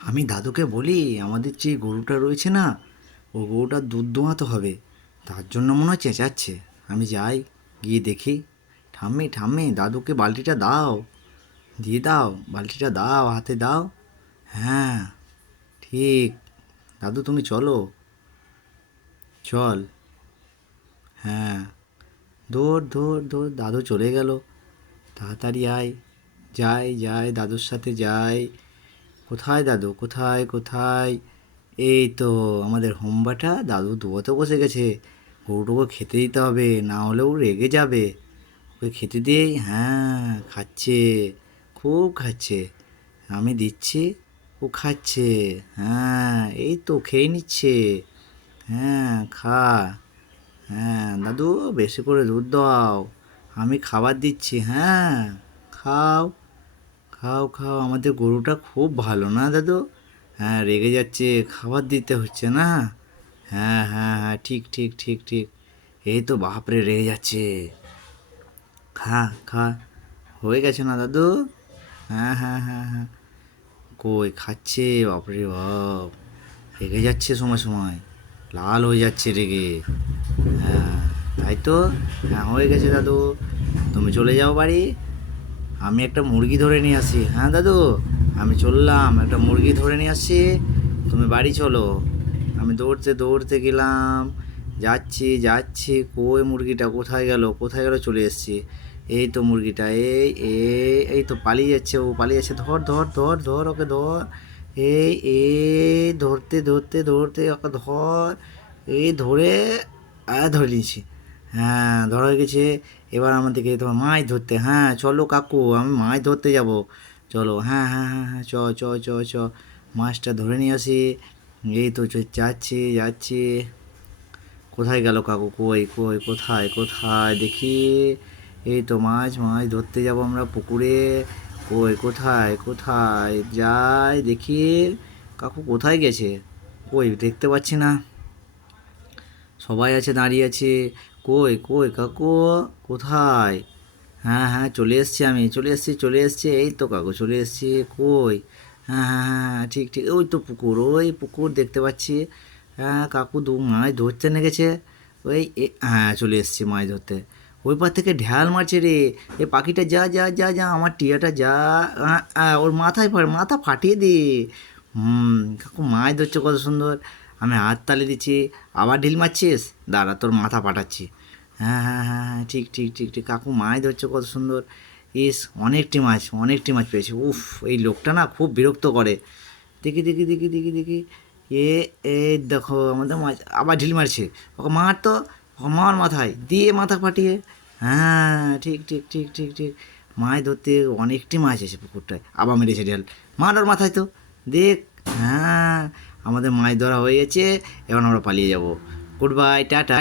আমি দাদুকে বলি আমাদের যে গরুটা রয়েছে না, ও গরুটার দুধ দোয়াতে হবে। তার জন্য মনে হয় চেঁচাচ্ছে। আমি যাই, গিয়ে দেখি। ঠাম্মি ঠাম্মি, দাদুকে বালতিটা দাও, দিয়ে দাও, বালতিটা দাও, হাতে দাও। হ্যাঁ, ঠিক। দাদু তুমি চলো, চল। হ্যাঁ, দৌড় দৌড় দৌড়, দাদু চলে গেল। তাড়াতাড়ি আয়। যাই যাই, দাদুর সাথে যাই। কোথায় দাদু, কোথায় কোথায়? এই তো আমাদের হোমবাটা দাদু দোয়াতে বসে গেছে। গরুটাকে খেতে দিতে হবে, না হলে ও রেগে যাবে। ওকে খেতে দিই। হ্যাঁ, খাচ্ছে, খুব খাচ্ছে। আমি দিচ্ছি, ও খাচ্ছে। হ্যাঁ, এই তো খেয়ে নিচ্ছে। হ্যাঁ, খা। হ্যাঁ দাদু, বেশি করে দুধ দাও, আমি খাবার দিচ্ছি। হ্যাঁ, খাও, খাও খাও। আমাদের গরুটা খুব ভালো না দাদু? হ্যাঁ, রেগে যাচ্ছে, খাবার দিতে হচ্ছে না। হ্যাঁ হ্যাঁ হ্যাঁ, ঠিক ঠিক ঠিক ঠিক। এই তো বাপরে রেগে যাচ্ছে। খা খা, হয়ে গেছে না দাদু? হ্যাঁ হ্যাঁ হ্যাঁ হ্যাঁ, কই খাচ্ছে, বাপরে বাপ। রেগে যাচ্ছে সময় সময়, লাল হয়ে যাচ্ছে রেগে। হ্যাঁ, তাই তো। হ্যাঁ, হয়ে গেছে দাদু, তুমি চলে যাও বাড়ি। আমি একটা মুরগি ধরে নিয়ে আসি। হ্যাঁ দাদু, আমি চললাম, একটা মুরগি ধরে নিয়ে আসছি। তুমি বাড়ি চলো। আমি দৌড়তে দৌড়তে গেলাম, যাচ্ছি যাচ্ছি, কই মুরগিটা কোথায় গেল, কোথায় গেল, চলে এসেছি। এই তো মুরগিটা, এই এই এই তো পালিয়ে যাচ্ছে, ও পালিয়ে যাচ্ছে। ধর ধর ধর ধর, ওকে ধর। এই এই ধরতে ধরতে ধরতে ওকে ধর। এই ধরে, ধরে নিয়েছি। হ্যাঁ, ধরা হয়ে গেছে। এবার আমাদেরকে তোমার মাছ ধরতে। হ্যাঁ চলো কাকু, আমি মাছ ধরতে যাব। চলো, হ্যাঁ হ্যাঁ হ্যাঁ হ্যাঁ, চ চ চ চ, মাছটা ধরে নিয়ে আসি। এই তো যাচ্ছি যাচ্ছি। কোথায় গেল কাকু, কই কই, কোথায় কোথায় দেখি। এই তো মাছ মাছ ধরতে যাব আমরা পুকুরে। কই কোথায় কোথায় যাই দেখি, কাকু কোথায় গেছে? কই দেখতে পাচ্ছি না। সবাই আছে, দাঁড়িয়ে আছে। কই কই কাকু, কোথায়? হ্যাঁ হ্যাঁ, চলে এসছি, আমি চলে এসছি চলে এসছি। এই তো কাকু চলে এসছি। কই? হ্যাঁ হ্যাঁ হ্যাঁ হ্যাঁ, ঠিক ঠিক, ওই তো পুকুর, ওই পুকুর দেখতে পাচ্ছি। হ্যাঁ কাকু মাছ ধরতে নেগেছে। ওই হ্যাঁ, চলে এসছি মাছ ধরতে। ওই পার থেকে ঢ্যাল মারছে রে। এ পাখিটা যা যা যা যা, আমার টিয়াটা যা। ওর মাথায় মাথা ফাটিয়ে দে। কাকু মাছ ধরছে কত সুন্দর। আমি হাত তালি দিচ্ছি। আবার ঢিল মারছিস, দাঁড়া তোর মাথা ফাটাচ্ছি। হ্যাঁ হ্যাঁ হ্যাঁ হ্যাঁ, ঠিক ঠিক ঠিক ঠিক, কাকু মাছ ধরছে কত সুন্দর। ইস, অনেকটি মাছ, অনেকটি মাছ পেয়েছে। উফ, এই লোকটা না খুব বিরক্ত করে। দেখি দেখি দেখি দেখি দেখি, এ এই দেখো আমাদের মাছ আবার ঢিল মারছে। ওকে মার তো, ওকে মার মাথায় দিয়ে, মাথা ফাটিয়ে। হ্যাঁ, ঠিক ঠিক ঠিক ঠিক ঠিক। মাছ ধরতে অনেকটি মাছ এসে পুকুরটায়, আবার মেরেছে ঢেল। মার ওর মাথায় তো, দেখ। হ্যাঁ, আমাদের মাছ ধরা হয়ে গেছে। এখন আমরা পালিয়ে যাব। Good bye, tata.